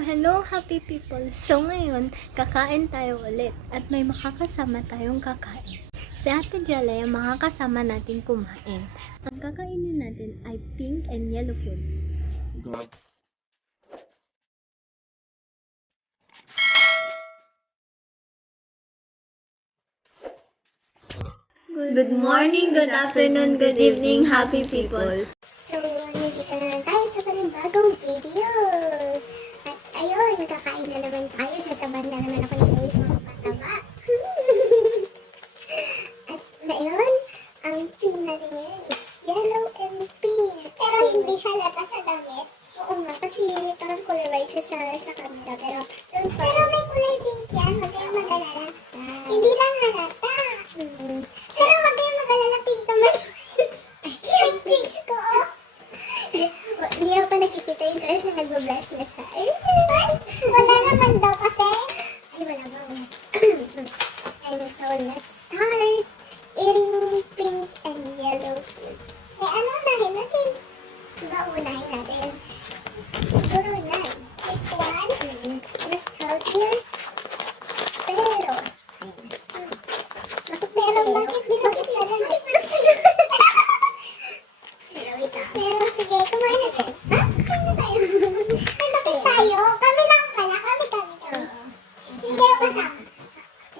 Hello happy people! So ngayon, kakain tayo ulit at may makakasama tayong kakain. Si Ate Jala yung makakasama natin kumain. Ang kakainin natin ay pink and yellow food. God. Good morning, good afternoon, good evening, happy people! So, nandito na lang tayo sa panibagong video. At ayun, kakain na naman tayo. Sasabahan na naman ako ng Luis mga pataba. At ngayon, ang team natin ngayon is yellow and pink. Pero hindi halata sa damit. Oo nga, kasi parang color white siya sa camera. Pero may kulay pink yan. Huwag kayong mag-alala. Hindi lang halata. Pero huwag kayong mag-alala, pink naman. Yung cheeks ko, oh. Hindi ako pa nakikita yung crush na nagbo-blush na siya. Wala naman daw kasi. Ay, wala ba? And so, let's start eating pink and yellow food. Eh, ano unahin natin? Diba unahin natin? Siguro na. This one, mas healthier. Pero, bakit pero sige, kumain na tayo. Ha? Kumain na tayo. Ay, bakit tayo? Kami lang pala. Kami. Sige, kasama.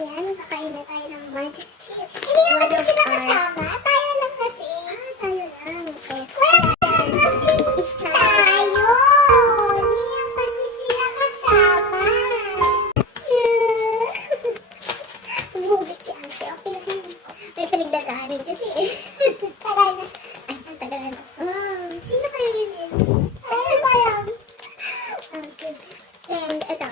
Ayan, kakain na tayo ng magic chips. Hindi naman kasi sila kasama. Tayo lang kasi. Tayo lang. So, wala naman kasi isa. Tayo! Hindi naman kasi sila kasama. Umubit si Ate. Okay lang. May pinagdadaanin kasi eh. Tagal na. Ay, ang tagal na. Sino kayo yun? Ano ba lang? Okay. And ito.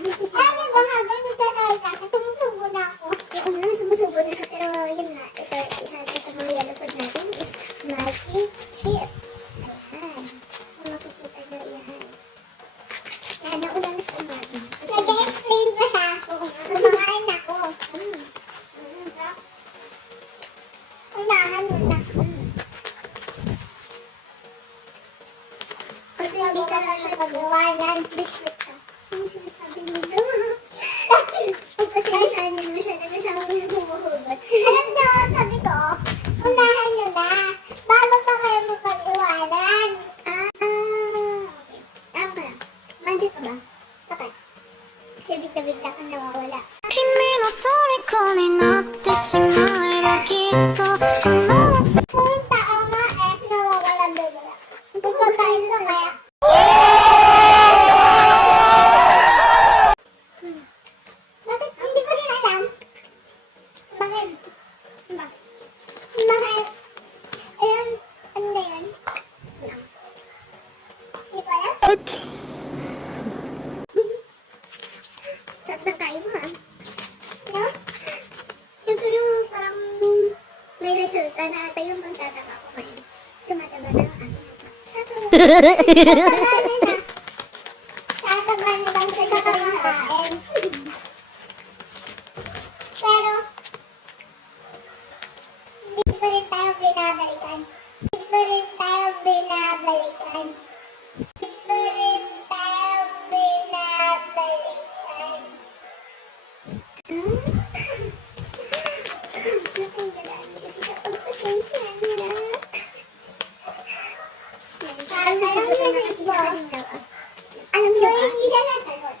Ano ba habang nagtatawag ka? Sumusubo na ako. Oo nga, sumusubo na. Pero yun na. Ito, isa sa mga yellow food natin is magic chips. Ayan. Makikita nyo yan. Yan, nauna na siya umatin. Nag-explain ba siya? Oo nga. Kumakain ako. Unahan mo na. Pag hindi ka lang siya pag-iwanan, biscuit siya. Ano sinasabi niyo? Pagpasensyahan niyo mo siya na siya humuhugot. Alam niyo, sabi ko, unahan niyo na. Bago pa kayo mapag-iwanan. Okay. Tama ka lang. Magic ka ba? Okay. Kasi bigla-bigla kang nawawala. 君の虜になってしまえばきっとこの夏 Kung tao nga eh, nawawala bigla. Pupagkain ka kaya. Bakit? Hindi ko rin alam. Bakit? Bakit? Ayan, ano na yun? Hindi ko alam. What? Sarap ng kain mo ha. No? Pero parang may resulta na ata yung pagtataka ko ngayon. Tumataba na ang aking mata. Tataba na na. Tataba na lang siya sa kakakain. Pero, hindi ko rin tayo binabalikan. Hindi ko rin tayo binabalikan. Hindi ko rin tayo binabalikan. Ang galaan kasi siya pagpasensya nila. Alam mo niyo ba? Hindi siya nasagot.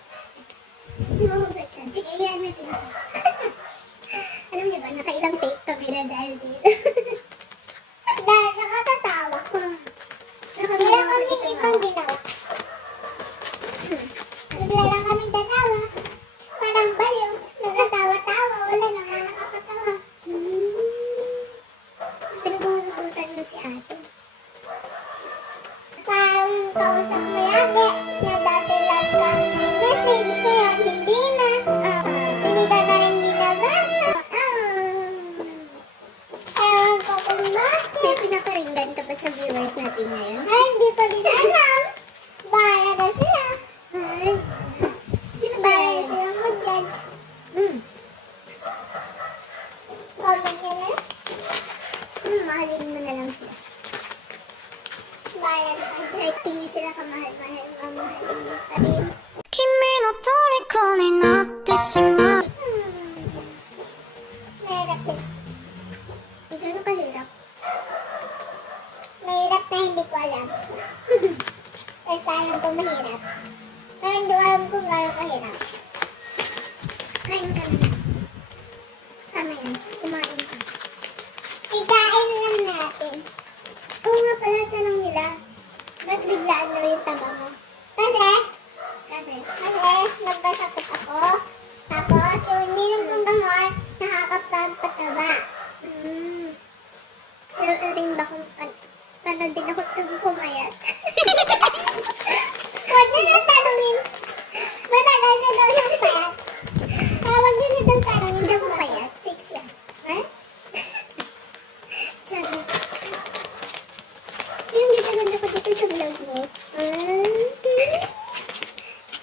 Humuhugot siya. Sige, iyan natin siya. Alam niyo ba, nakailang take kami na dahil dito. Dahil nakatatawa ko. Wala kami ibang ginawa. Bigla lang kami tatawa. Parang baliw. Nagkatawa-tawa. Wala naman nakakatawa. Pinaghuhugutan mo si ate. Parang kausap mo lagi na dati lang kang message ngayon, hindi na. Hindi ka na rin binabasa. Ewan ko kung bakit. May pinaparinggan ka ba sa viewers natin ngayon? Ay, hindi ko din alam. Bahala na sila. Ay, sino bahala sila mag-judge? Comment nyo na. Mahalin mo na lang sila. bahala na kayo. Kahit hindi sila kamahal-mahal, mamahalin mo pa rin. 君の虜になってしまう Mahirap din. Gano'n kahirap? Mahirap na hindi ko alam. Basta alam ko mahirap. Kaya hindi ko alam kung gano'n kahirap. Kain ka na. Tama yan. Kumain ka. Ikain lang natin. Oo nga pala, tanong nila. Ba't biglaan daw yung taba mo? Kasi nagbasakot ako. Tapos, yung ininom kong gamot, nakakapagpataba. So, rin ba kung paano din ako pumayat? Huwag niyo na tanongin. Matagal na daw yung payat. Huwag niyo na daw tanongin daw payat. 6 yan. Ha? Sabi. Yung ganda-ganda ko dito sa vlog mo.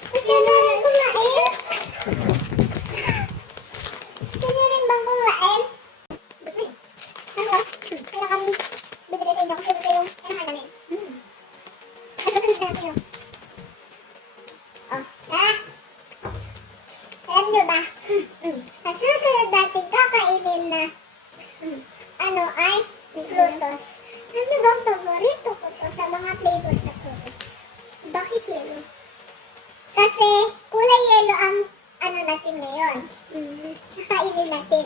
Gusto nyo rin kumain? Gusto nyo rin bang kumain? Gusto nyo? Ano? Kaya kami bibili sa inyo kasi ito yung inahan namin. Ano susunod natin yun? Oh, alam nyo ba? Ang susunod natin kakainin na ano ay Plutos. Ano bang paborito ko to sa mga flavors sa Plutos? Bakit yellow? Kasi kulay yellow ang ano natin ngayon. Kakainin natin.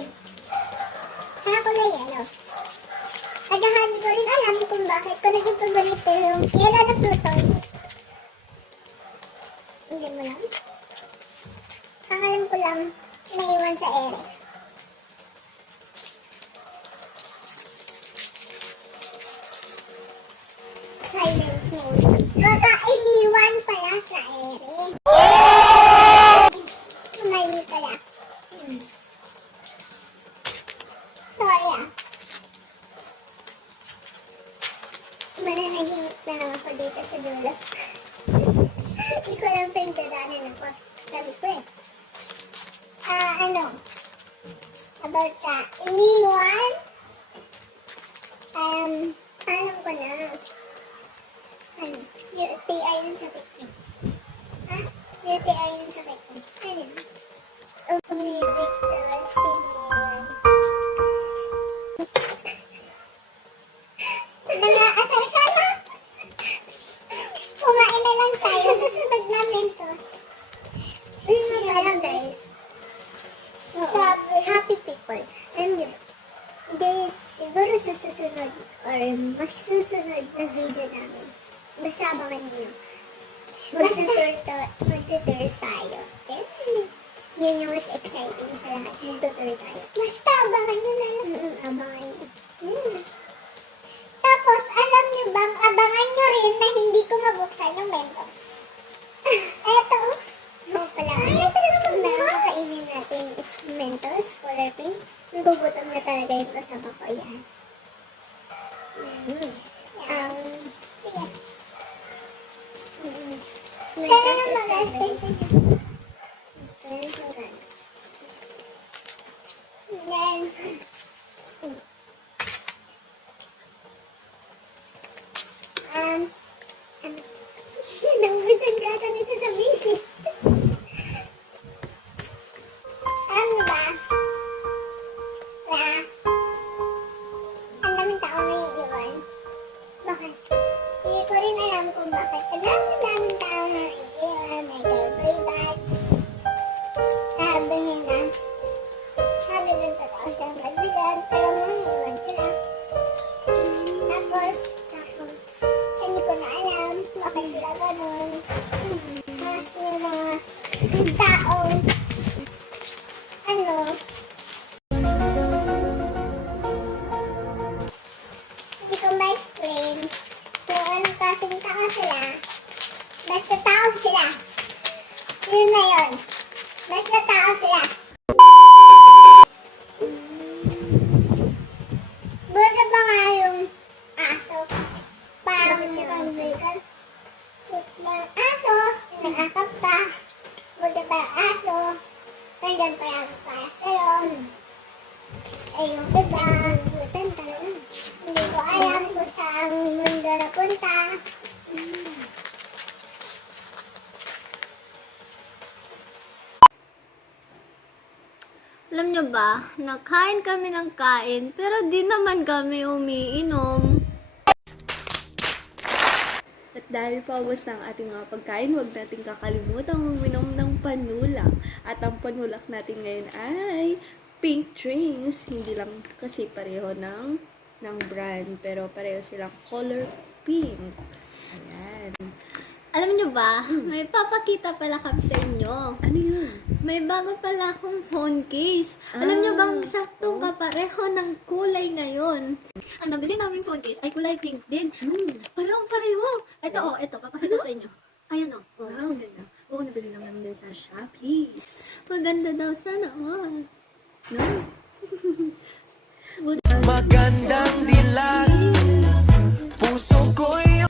Kaya kulay yellow. Kaya hindi ko rin alam kung bakit ko naging paborito yung yellow na Plutos. Hindi mo lang? Ang alam ko lang, naiwan sa ere. Silent mode. Baka iniwan pala sa ere. Mali pala. Sorry ah. Mananahimik na lang ako dito sa dulo. Hindi ko lang pinagdadaanan ako. Sabi ko eh. Ano? About sa iniwan. Alam ko na. Ano? UTI yun sa victim. Ha? UTI yun sa victim. Ano? Umibig daw si Iniwan. Nang-aasar siya na. Kumain na lang tayo. Susunod na Mentos. Hello guys. Happy people. And this, siguro sa susunod or mas susunod na video namin. Basta abangan ninyo. Mag-tour tayo. Okay? Yun yung mas exciting sa lahat. Mag-tour tayo. Basta abangan nyo na lang. Abangan nyo. Tapos, alam nyo bang, abangan nyo rin na hindi ko mabuksan yung Mentos. Eto. Oo pala. Nakakainin natin is Mentos, color pink. Nagugutom na talaga yung kasama ko. Yan. Sige. Sana yung mag-spend sa inyo. Then, naubusan ka ata na sasabihin. Alam niyo ba? Ang daming tao na iiwan. Bakit? Hindi ko rin alam kung bakit. Ang daming tao na iiwan. May girlfriend. Sabi nila. Sabi ng totoo silang kaibigan. Pero mangiiwan sila. Tapos, hindi ko na alam bakit sila ganun. Yung mga taong ano, hindi ko ma-explain kung anong klaseng tao sila. Basta tao sila. Yun na yun. Basta tao sila. Buta pa nga yung aso. Parang yung vegan. Yung aso, nakakap ka. Buta pa yung aso. Nandyan pa yung kayo. Eh yung iba, hindi ko alam kung saan mundo napunta. Alam nyo ba, nakain kami ng kain, pero di naman kami umiinom. At dahil paubos na ang ating mga pagkain, huwag nating kakalimutan uminom ng panulak. At ang panulak natin ngayon ay pink drinks. Hindi lang kasi pareho ng brand, pero pareho silang color pink. Ayan. Alam nyo ba, may papakita pala kami sa inyo. Ano yun? May bago pala akong phone case. Alam nyo bang saktong kapareho ng kulay ngayon? Ang nabili naming phone case ay kulay pink din. Parehong pareho. Ito, papakita sa inyo. Ayan o. Wow, ang ganda. Oo, nabili lang namin din sa Shopee. Maganda daw sana all. No? Magandang dilag, puso ko'y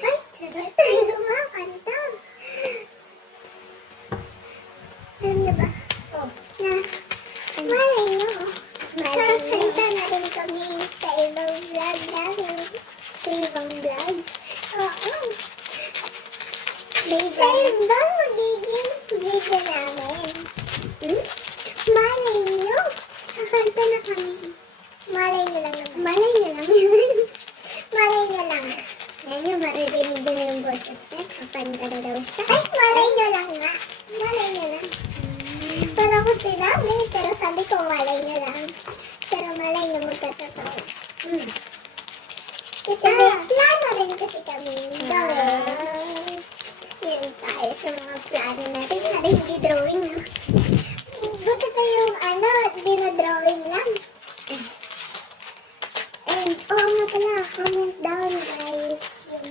Ay, sagot tayo kumakanta. Alam niyo ba? Na, malay niyo. Kakanta na rin kami sa ibang vlog namin. Sa ibang vlog. Oo. Minsan ba magiging video namin? Malay niyo. Kakanta na kami. Malay niyo lang naman. Malay niyo lang. Malay niyo lang. Ngayon niyo maririnig din yung boses niya. Kakanta na daw siya. Ay, malay niyo lang nga. Malay niyo lang. Parang ko sinabi, pero sabi ko malay niyo lang. Pero malay niyo magkatotoo. Kasi may plano rin kasi kami gawin. Yan tayo sa mga plano natin. Sana hindi drawing na. Buti pa yung dinodrawing lang. And, nga pala, comment down guys yung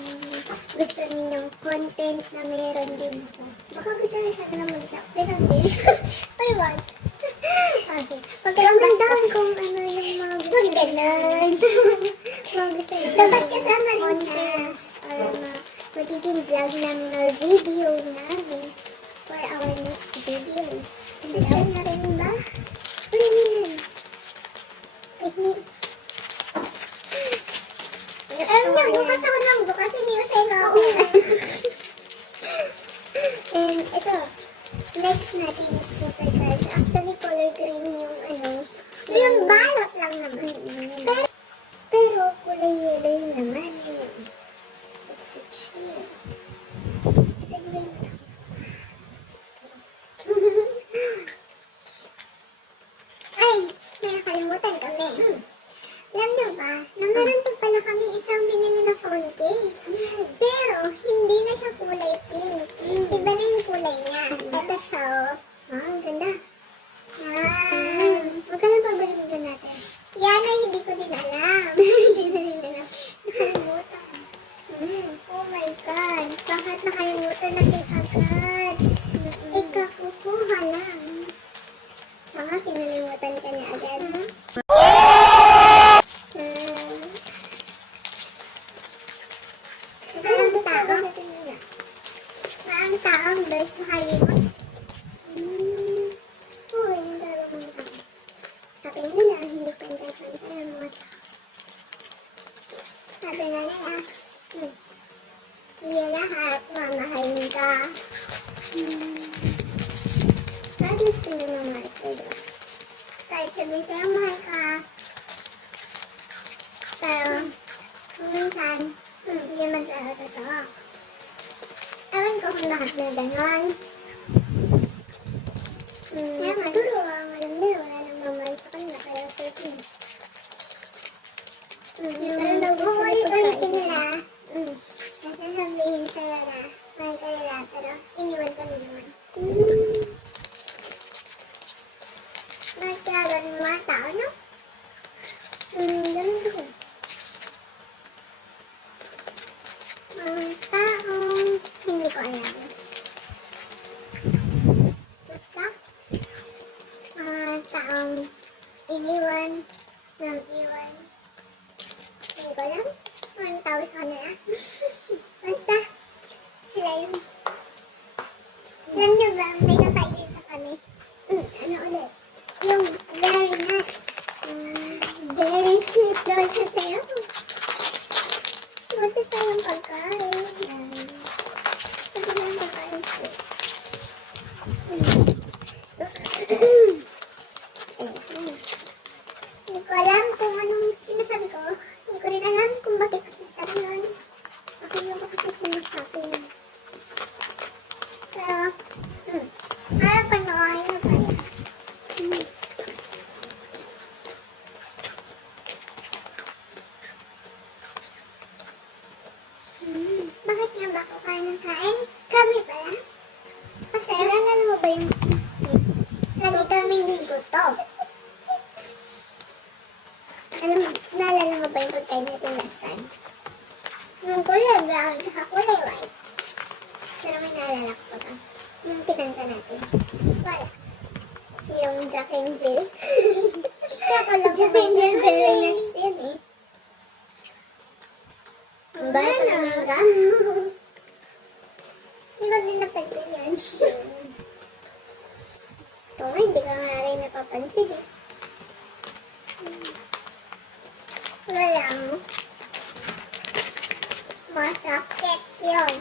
gusto ninyong content na meron din po. Baka gusto nyo siya na mag-sap, pero hindi. Ay, what? Okay. Comment down kung ano yung mga gusto nyo. Ganun. Mga gusto nyo. Dapat kasama rin siya. Or magiging vlog namin or video namin for our next videos. Gusto nyo rin ba? Ano yun? Alam niyo, bukas ako ng bukas, hindi ko siya nauulan. And ito, next natin is super crush. Actually, color green yung yung balot lang naman. Pero kulay yellow yung naman. It's so chill. Ay, may nakalimutan kami. Alam niyo ba, na meron pa pala kami isang binili na phone case. Pero, hindi na siya kulay pink. Iba na yung kulay niya. Ito siya, oh. Ang ganda. Magkano pa balimutan natin? Yan ay hindi ko din alam. Hindi na rin alam. Nakalimutan. Oh my God. Bakit nakalimutan natin agad? Ikakukuha lang. Saka, kinalimutan ka niya agad. Ang taong best makalimot. Oo, yun talaga mga tao. Sabi nila, hindi pantay-pantay ang mga tao. Sabi nga nila, hindi lahat mamahalin ka. Kahit gusto nyo mamahal sa'yo, diba? Kahit sabihin sa'yo, mahal ka. Pero, minsan, hindi naman talaga totoo. Ewan ko kung lahat na gano'n. Siguro, ang alam nila, wala nang mamahal sa kanila, kaya certain. Pero kung ulit-ulitin nila, kasi sabihin sa'yo na, mahal ka nila, pero iniwan ka na naman. Bakit kaya ganun mga tao, no? Ganun ko. Mga taong hindi ko alam. Basta, mga taong iniwan, nang iwan. Hindi ko alam. Mga tao sa kanila. Basta, sila yun. Alam niyo ba, may kakainin pa kami. Ano ulit? Yung very nice. Very sweet daw siya sa'yo. Buti pa yung pagkain. Buti pa yung pagkain sweet. Hindi ko alam kung anong sinasabi ko. Hindi ko rin alam kung bakit ko sinasabi yun. Bakit yung kasi sinasabi yun. Pero, panoorin na pa rin. Bakit nga ba ako kain ng kain? Kami pala. Kasi, naalala mo ba yung lagi kaming gutom? Naalala mo ba yung pagkain natin last time? Yung kulay brown tsaka kulay white. Pero may naalala ko pa. Yung pinanta natin. Wala. Yung Jack and Jill. Jack and Jill very next yun eh. Ang bahay pa naman ka. Hindi ko din napansin yan. Ito nga, hindi ka nga rin napapansin eh. Wala lang. Masakit yun.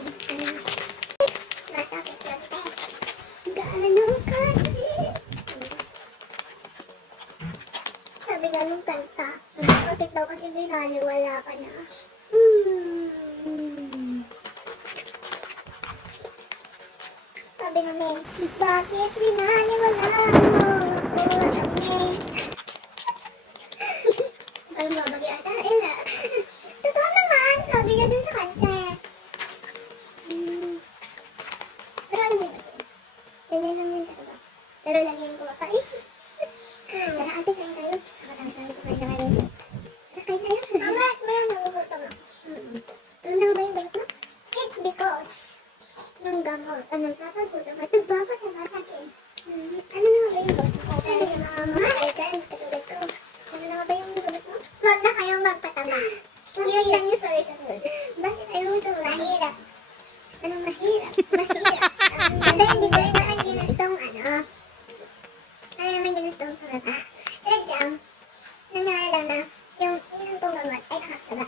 Masakit yun, te. Gaano kasi? Sabi nga nung kanta, bakit daw kasi binaliwala ka na? Sabi nga nung, bakit binaliwala mo ako? Sabi nga, alam mo, bagay ata, Ella. Totoo naman, sabi niya dun sa kanta. Pero alam mo kasi, ganyan lang yun talaga. Pero lagi yung kumakain. Tara, ate, kain tayo. Ako sabi ko, kain na kain siya. Tara, kain tayo. Mama, may nagugutom ako. Alam na ba yung balik mo? It's because yung gamot, nagpapagutom at nagpapataba sa akin. Ano na ba yung gamot mo? Sabi sa mga mama, ay dyan, katulad ko. Ano na ba yung gamot mo? Huwag na kayong magpataba. Yun lang yung solution mo. Bakit ayaw mo ito? Mahirap. Anong mahirap? Mahirap. Kasi hindi ko rin naman ginustong naman ginustong pamata. Sadyang, nangyari lang na yung ginustong gamot ay nakakataba.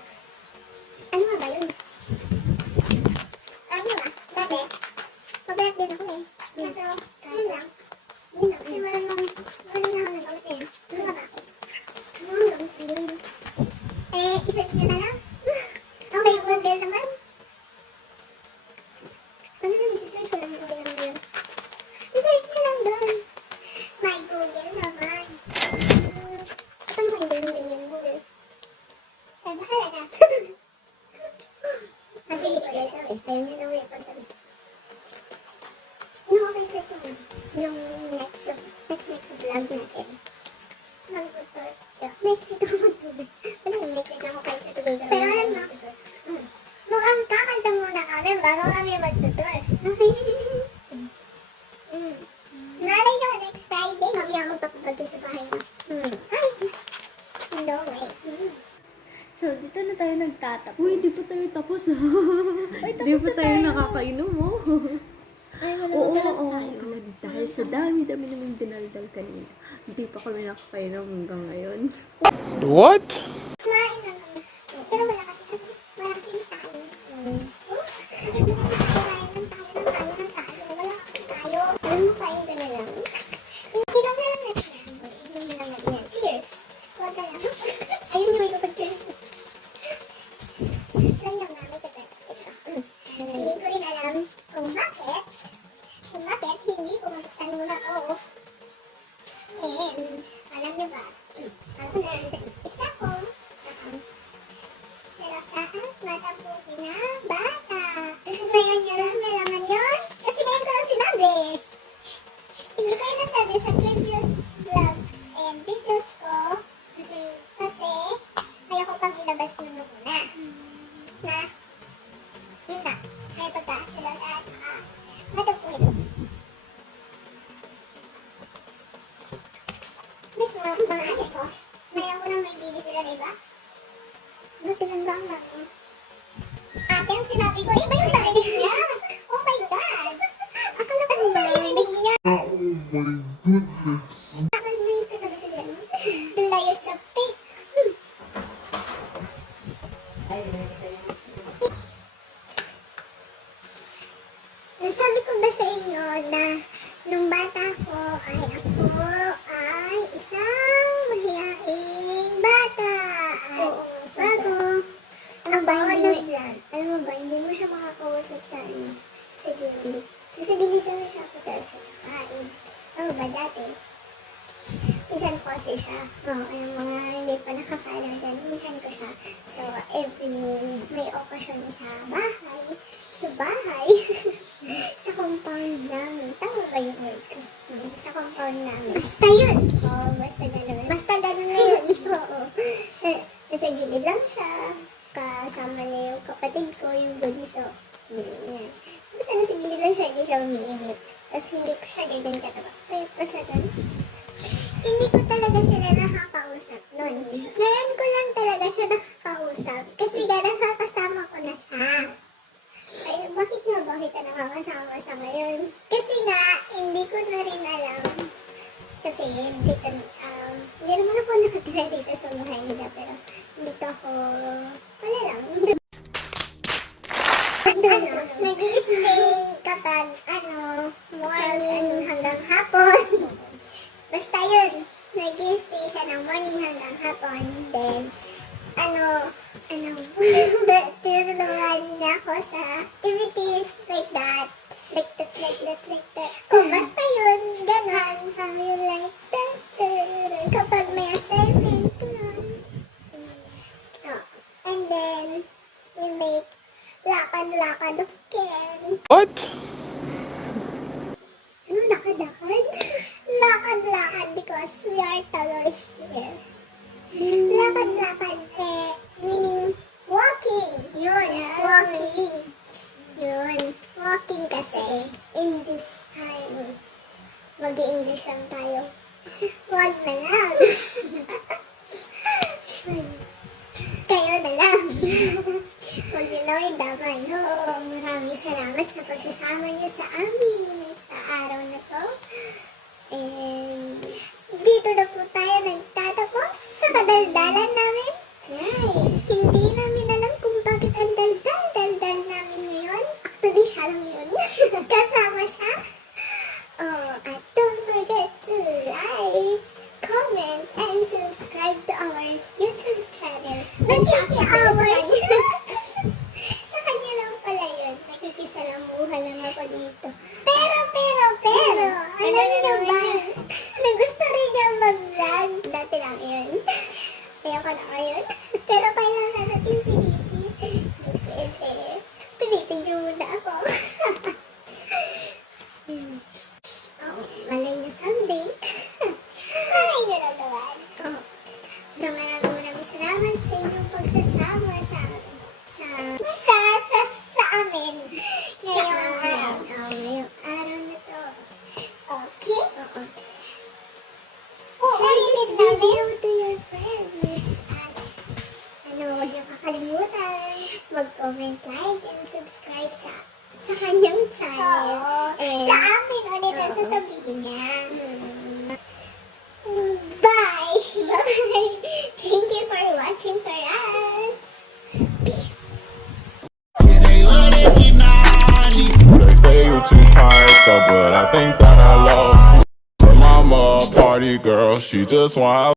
Ano nga ba yun? Alam mo ba? Dati, mabalat din ako eh. Kaso, yun lang. Yun lang. Kasi walang na ako ng gamot eh. Ano nga ba ako? Ano nga gamot? Ayun. I-search nyo na lang. Okay, Google naman. Ano na, isi-search ko lang yung Google. I-search nyo lang doon. May Google naman. Ano ba yung Google? Ay, bahala na. Kasi i-search lang eh. Ayun nyo na ulit pag sabi. Ano ka i-search mo? Yung next vlog natin. Mag-tutor. Next ito mag-tutor. Ano yung next ito ako kayo sa tubig? Pero alam mo, mukhang kakanta muna kami bago kami mag-tutor. Okay? Nalay na next Friday. Kami ang magpapagod sa bahay mo. Ay, no way. So, dito na tayo nagtatapos. Uy, di pa tayo tapos ha. Ay, tapos Di pa na tayo tayo. nakakainom oh. Ay, wala Oo, na oo. tayo. Dahil sa dami-dami naming dinaldal kanina. Hindi pa kami nakakainom hanggang ngayon. What? Kumain lang kami. Pero wala kasi tayo. Wala kasi tayo. Alam mo, kain ka na lang. Inom na lang natin yan. Inom na lang natin yan. Cheers! Huwag ka lang. Ayun yung may kapag-cheers. Saan lang namin kita? Hindi ko rin alam kung bakit. Hindi ko mabuksan muna to. And, alam niyo ba? Ako na, isa ko sa mataputi na bata. Kasi ngayon yun lang nalaman yun. Kasi ngayon ko lang sinabi. Hindi ko yun nasabi sa previous vlogs and videos ko. Kasi ayaw ko pang ilabas nung una. Na, yun na. May pagka sila sa mataputi. Mas mga ate ko, mayroon ko nang may bibi sila na iba. Buti lang ba ang mami? Ate, ang sinabi ko, iba yung narinig niya. Oh my God! Akala ko yung narinig niya. Oh my goodness. Akala mo yung sasabi sa dyan. The layers of fake. Nasabi ko ba sa inyo na nung bata ko ay ako ay isang mahiyaing sa sa gilid. Nasa gilid naman siya ako dahil sa kakain. Ano ba dati? Minsan ko kasi siya. Yung mga hindi pa nakakaalam dyan, minsan ko siya. So, every may okasyon sa bahay, sa compound namin. Tama ba yung word ko? Sa compound namin. Basta yun! Oo, basta ganun. Basta ganun na yun. Oo. Nasa gilid lang siya. Kasama niya yung kapatid ko, yung bunso. Yan. Basta nasa gilid lang siya, hindi siya umiimik. Tapos hindi ko siya ganyan kataba. Kaya pa siya ganun. Hindi ko talaga sila nakakausap nun. Ngayon ko lang talaga siya nakakausap. Kasi nakakasama ko na siya. Ay, bakit ka nakakasama sa ngayon? Kasi nga, hindi ko na rin alam. Kasi dito, hindi naman ako nakatira dito sa bahay nila. Pero dito ako, wala lang. Nag-i-stay kapag, morning hanggang hapon. Basta yun, nag-i-stay siya ng morning hanggang hapon. Then, tinutulungan niya ako sa activities like that. Like that. Oh, basta yun, ganon. You like that. Kapag may assignment, ganon. Oh, and then, we make lakad of Ken. What? Ano lakad? Lakad because we are talos here. Lakad, meaning walking. Yun, walking. Yun, walking kasi in this time. Mag-i-English lang tayo. Wag na lang. Kayo na lang. Huwag nyo na may daman. So, maraming salamat sa pagsasama niyo sa amin sa araw na to. And dito na po tayo nagtatapos sa kadaldalan namin. Ay, hindi namin alam kung bakit ang daldal namin ngayon. Actually, siya lang yun. Kasama siya. Oh, and don't forget to like, comment, and subscribe to our YouTube channel. Sa kanya lang pala yun. Nakikisalamuhan lang ako dito. Pero, alam niyo ba? Gusto rin niya mag-vlog. Dati lang yun. Ayoko na ngayon. Pero kailangan natin pilitin. Kasi, pilitin niyo muna ako. Malay na someday. Ay, nalagawan. Maraming salamat sa inyong pagsasama sa amin. Ngayong araw na to. Okay? Share this video to your friends. At huwag niyo kakalimutan mag-comment, like, and subscribe sa kanyang channel. Sa amin ulit ang sasabihin niya. Bye! Thank you for watching for us. Peace! They say you're too tired, though, but I think that I lost you. Mama, a party girl, she just want